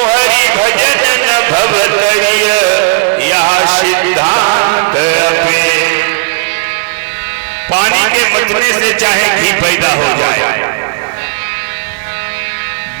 हरि भजन न भवतरिय यह सिद्धांत अपे। पानी के मतने से चाहे घी पैदा हो जाए,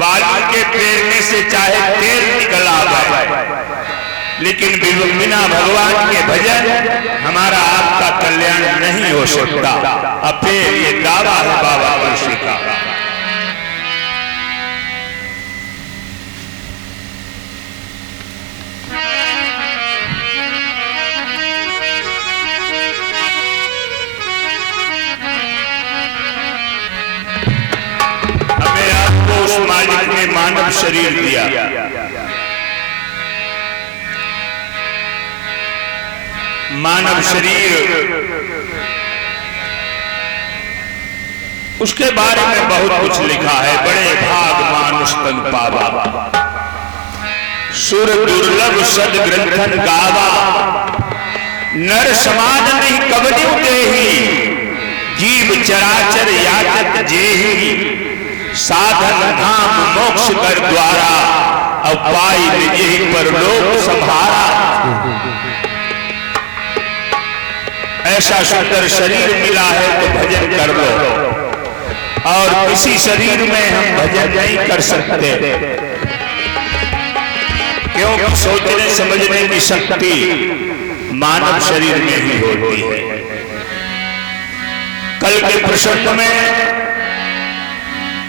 बालू के पेरने से चाहे तेल निकल आए, लेकिन बिना भगवान के भजन हमारा आपका कल्याण नहीं हो सकता। अपे ये दावा है बाबा ऋषि का। हमें आपको उस मालिक ने मानव शरीर दिया, मानव शरीर, उसके बारे में बहुत कुछ लिखा है। बड़े भाग मानुष तन पावा, सुर दुर्लभ सद ग्रंथन गावा, नर समाज नहीं कबड्यू देही, जीव चराचर याचक जेही, साधन धाम मोक्ष कर द्वारा, अब पाई निजे परलोक संभारा। ऐसा सुंदर शरीर मिला है तो भजन कर लो, और किसी शरीर में हम भजन नहीं कर सकते, क्योंकि सोचने समझने की शक्ति मानव शरीर में ही होती है। कल के प्रसंग में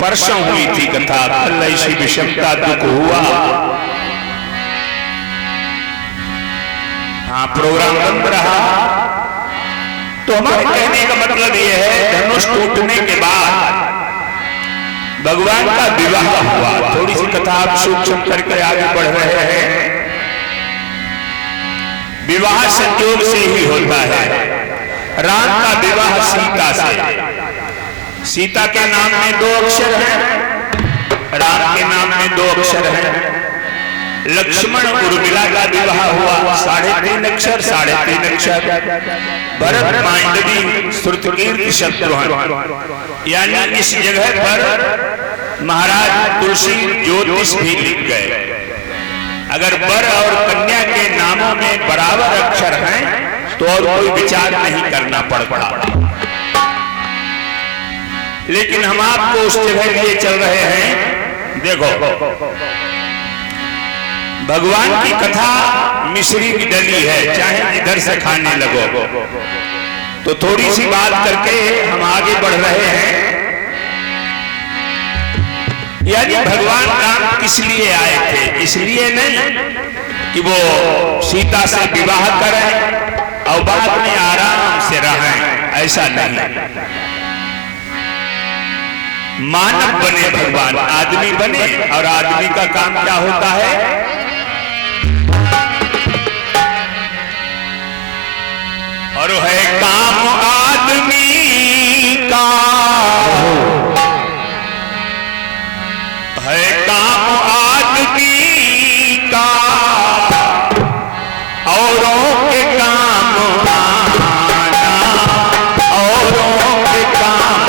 परसों हुई थी कथा, कल ऐसी विषमता दुख हुआ, हाँ प्रोग्राम बंद रहा। तो हमारे कहने का मतलब यह है, धनुष टूटने के बाद भगवान का विवाह हुआ। थोड़ी सी कथा आप सूक्ष्म करके आगे बढ़ रहे हैं। विवाह संयोग से ही होता है। राम का विवाह सीता से, सीता के नाम में 2 अक्षर हैं, राम के नाम में 2 अक्षर हैं। लक्ष्मण उर्मिला का विवाह हुआ 3.5 अक्षर, 3.5 अक्षर। भरत मांडवी श्रुतकीर्ति शत्रुघ्न, यानी इस जगह पर महाराज तुलसी ज्योतिष भी लिख गए। अगर वर और कन्या के नामों में बराबर अक्षर हैं तो और कोई विचार नहीं करना पड़ता, लेकिन हम आपको उस जगह लिए चल रहे हैं। देखो, भगवान की कथा मिश्री की डली है, चाहे इधर से खाने लगो। तो थोड़ी सी बात करके हम आगे बढ़ रहे हैं। यानी भगवान राम किस लिए आए थे? इसलिए नहीं कि वो सीता से विवाह करें और बाद में आराम से रहें, ऐसा नहीं। मानव बने भगवान, आदमी बने, और आदमी का काम क्या होता है? और है काम आदमी का, है काम आदमी का, औरों के काम आना, औरों के काम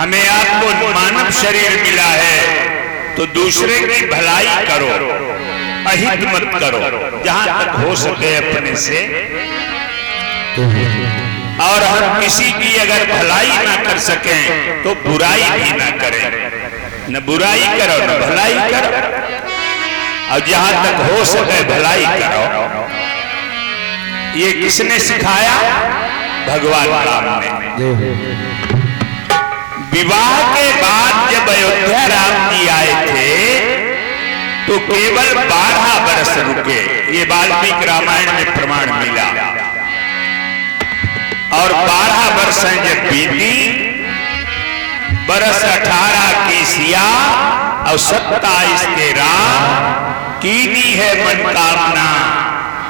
हमें आपको मानव शरीर मिला है तो दूसरे की भलाई करो, अहित मत करो, जहां तक हो सके अपने से। और हम किसी की अगर भलाई ना कर सकें तो बुराई भी ना करें। न बुराई करो न भलाई करो, और जहां तक हो सके भलाई करो। ये किसने सिखाया? भगवान राम ने। विवाह के बाद जब अयोध्या राम जी आए थे तो केवल 12 वर्ष रुके। ये वाल्मीकि रामायण में प्रमाण मिला। और 12 वर्ष जब बीती, बरस 18 की सिया और 27 के राम, कीनी है मनोकामना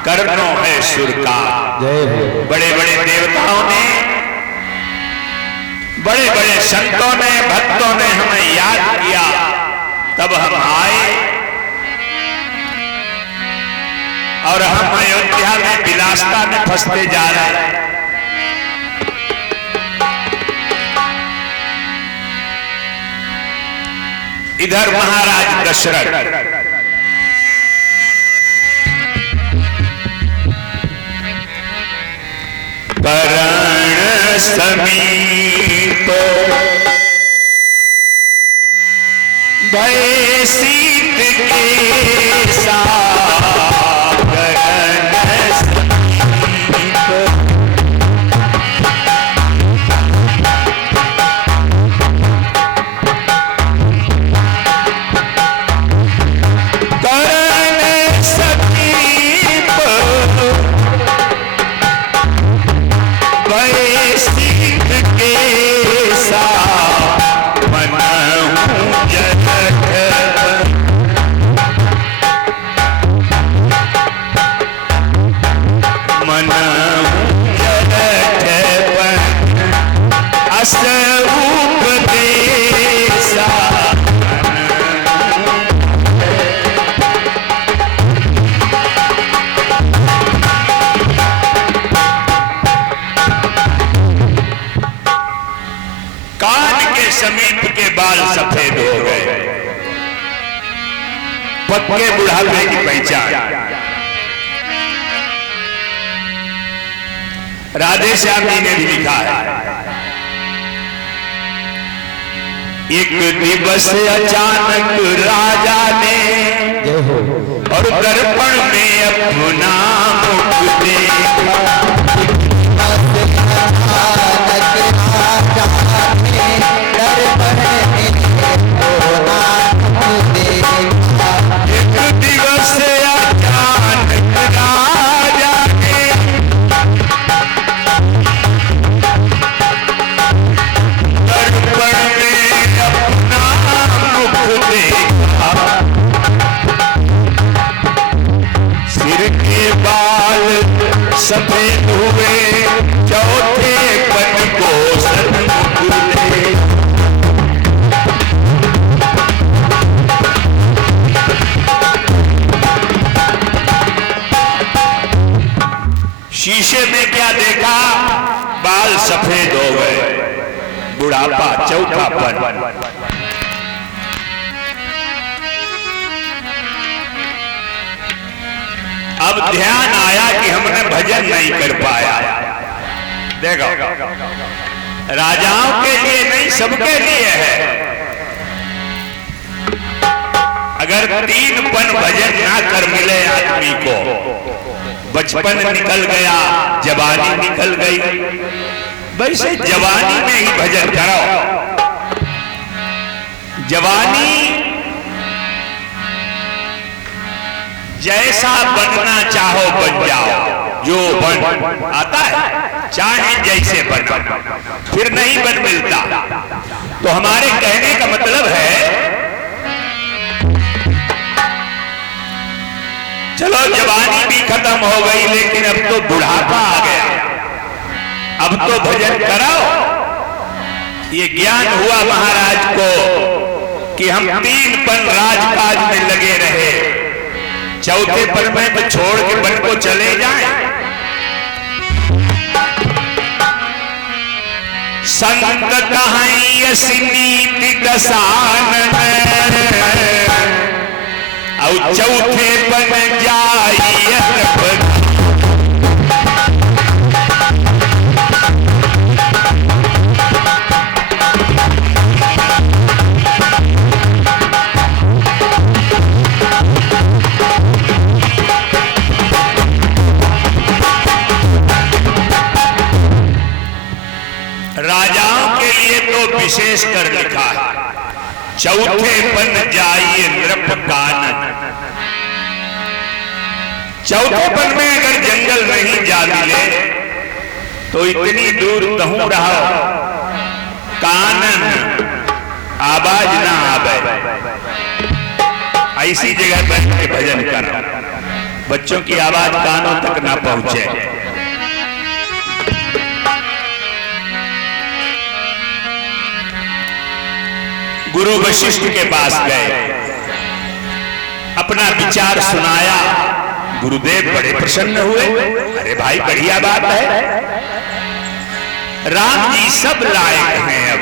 करनो है सुर का। बड़े बड़े देवताओं ने, बड़े बड़े संतों ने, भक्तों ने हमें याद किया, तब हम आए। और हम अयोध्या में विलासता में फंसते जा रहे हैं। इधर महाराज दशरथ करण समीप भय सीत के साथ, करण समीप करण समीप भय सीत के साथ, मनहु जलठ स्वरूप देसा। कान के समीप के बाल सफेद हो गए, पक्के बुढ़ापे की पहचान। राधे श्याम जी ने भी लिखा है, एक दिवस अचानक राजा ने और दर्पण में अपना मुख देखा। एक दिवस अचानक राजा ने दर्पण में अपना मुख देखा। सिर के बाल सफेद हुए, चौथे पन को सन्मुख देखा। शीशे में क्या देखा? बाल सफेद हो गए, बुढ़ापा, चौथापन। अब ध्यान आया कि हमने भजन नहीं कर पाया। देखो, राजाओं के लिए नहीं, सबके लिए है। अगर 3 पन भजन ना कर मिले आदमी को, बचपन निकल गया, जवानी निकल गई, वैसे जवानी में ही भजन करो। जवानी जैसा बनना चाहो बन जाओ, जो बन आता है चाहे जैसे बनो, फिर नहीं बन मिलता। तो हमारे कहने का मतलब है, चलो जवानी भी खत्म हो गई, लेकिन अब तो बुढ़ापा आ गया, अब तो भजन कराओ। ये ज्ञान हुआ महाराज को कि हम 3 पन राजकाज में लगे रहे, चौथे पन में तो छोड़ के वन को चले जाएं। संत कहां यस नीति दसानन और चौथे बन जाइयत भग। राजाओं के लिए तो विशेष कर लिखा है, चौथे बन जाइए नृप कानन। चौथे बन में अगर जंगल नहीं जा मिले तो इतनी दूर कहूं रहा कानन आवाज ना आवे, ऐसी जगह बैठ के भजन करो, बच्चों की आवाज कानों तक ना पहुंचे। गुरु वशिष्ठ के पास गए, अपना विचार सुनाया, गुरुदेव बड़े प्रसन्न हुए। अरे भाई बढ़िया बात है, राम जी सब लायक हैं। अब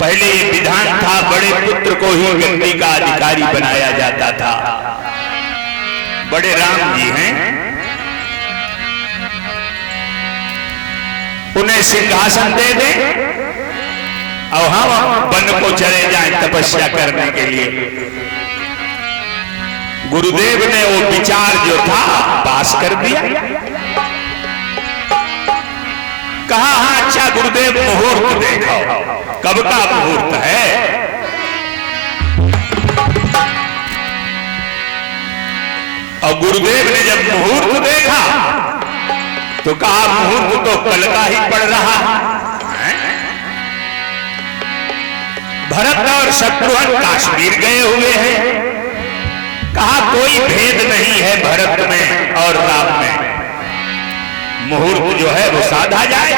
पहले ये विधान था, बड़े पुत्र को ही गद्दी का अधिकारी बनाया जाता था। बड़े राम जी हैं, उन्हें सिंहासन दे दें और हम वन को चले जाएं तपस्या करने के लिए। गुरुदेव ने वो विचार जो था पास कर दिया। कहा हाँ अच्छा गुरुदेव मुहूर्त देखो, कब का मुहूर्त है? और गुरुदेव ने जब मुहूर्त देखा तो कहा मुहूर्त तो कल का ही पड़ रहा है। भरत और शत्रुघ्न काश्मीर गए हुए हैं, कहा कोई भेद नहीं है भरत में और राम में, मुहूर्त जो है वो साधा जाए।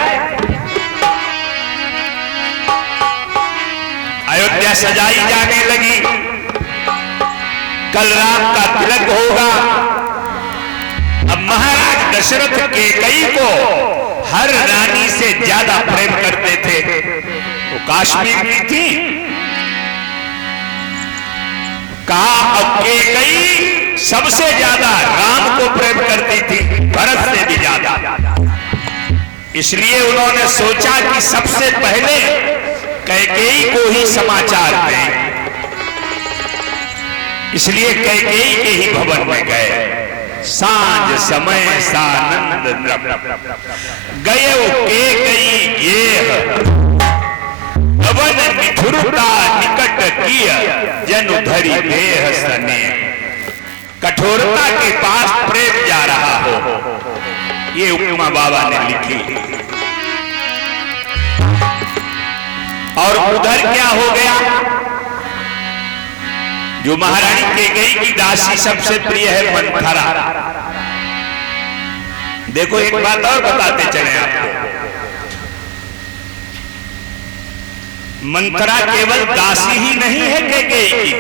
अयोध्या सजाई जाने लगी, कल राम का तिलक होगा। अब महाराज दशरथ कैकेयी को हर रानी से ज्यादा प्रेम करते थे, वो काश्मीर की थी। कहा अब कैकेयी सबसे ज्यादा राम को प्रेम करती थी, भरत से भी ज्यादा। इसलिए उन्होंने सोचा कि सबसे पहले कैकेयी को ही समाचार दें। इसलिए कैकेयी के ही भवन में गए। सांझ समय सानंद गए कैकेयी ये भवन मिथुरता निकट किया जनु धरी देह सने। कठोरता के पास प्रेम जा रहा हो, ये उपमा बाबा ने लिखी। और उधर क्या हो गया, जो महारानी कैकेयी की दासी सबसे प्रिय है मंथरा। देखो एक बात और बताते चले आपको, मंथरा केवल दासी ही नहीं है कैकेयी की,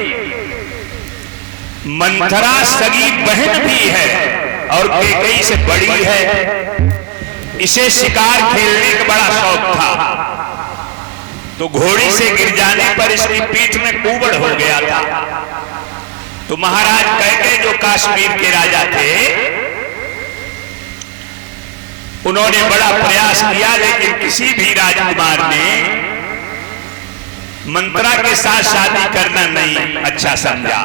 मंथरा सगी बहन भी है और कैकेयी से बड़ी है। इसे शिकार खेलने का बड़ा शौक था, तो घोड़ी से गिर जाने पर इसकी पीठ में कुबड़ हो गया था। तो महाराज कैकेयी जो काश्मीर के राजा थे, उन्होंने बड़ा प्रयास किया, लेकिन किसी भी राजकुमार ने मंथरा के साथ शादी करना नहीं अच्छा समझा।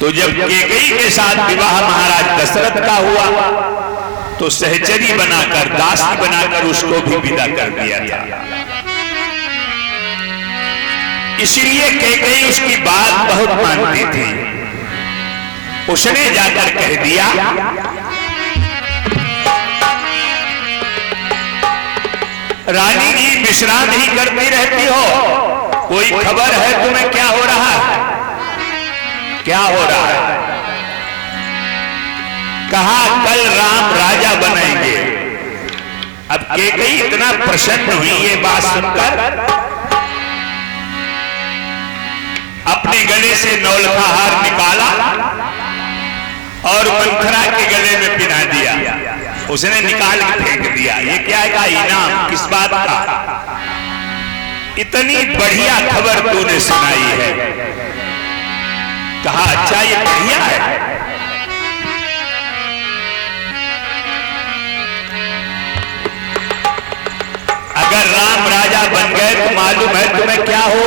तो जब कैकेयी के साथ विवाह महाराज दशरथ का हुआ तो सहचरी बनाकर, दासी बनाकर उसको भी विदा कर दिया था। इसलिए कैकेयी उसकी बात बहुत मानती थी। उसने जाकर कह दिया, रानी जी विश्राम ही करती रहती हो, कोई खबर है तुम्हें क्या हो रहा है? क्या हो रहा है? कहा कल राम राजा बनेंगे। अब कैकेयी इतना प्रसन्न हुई ये बात सुनकर, अपने गले से नौलखा हार निकाला और मंथरा के गले में पिना दिया। उसने निकाल के फेंक दिया। ये क्या है? इनाम किस बात का? इतनी बढ़िया खबर तूने सुनाई है। कहा अच्छा ये बढ़िया है। अगर राम राजा बन गए तो मालूम है तुम्हें क्या हो